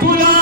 Pulang.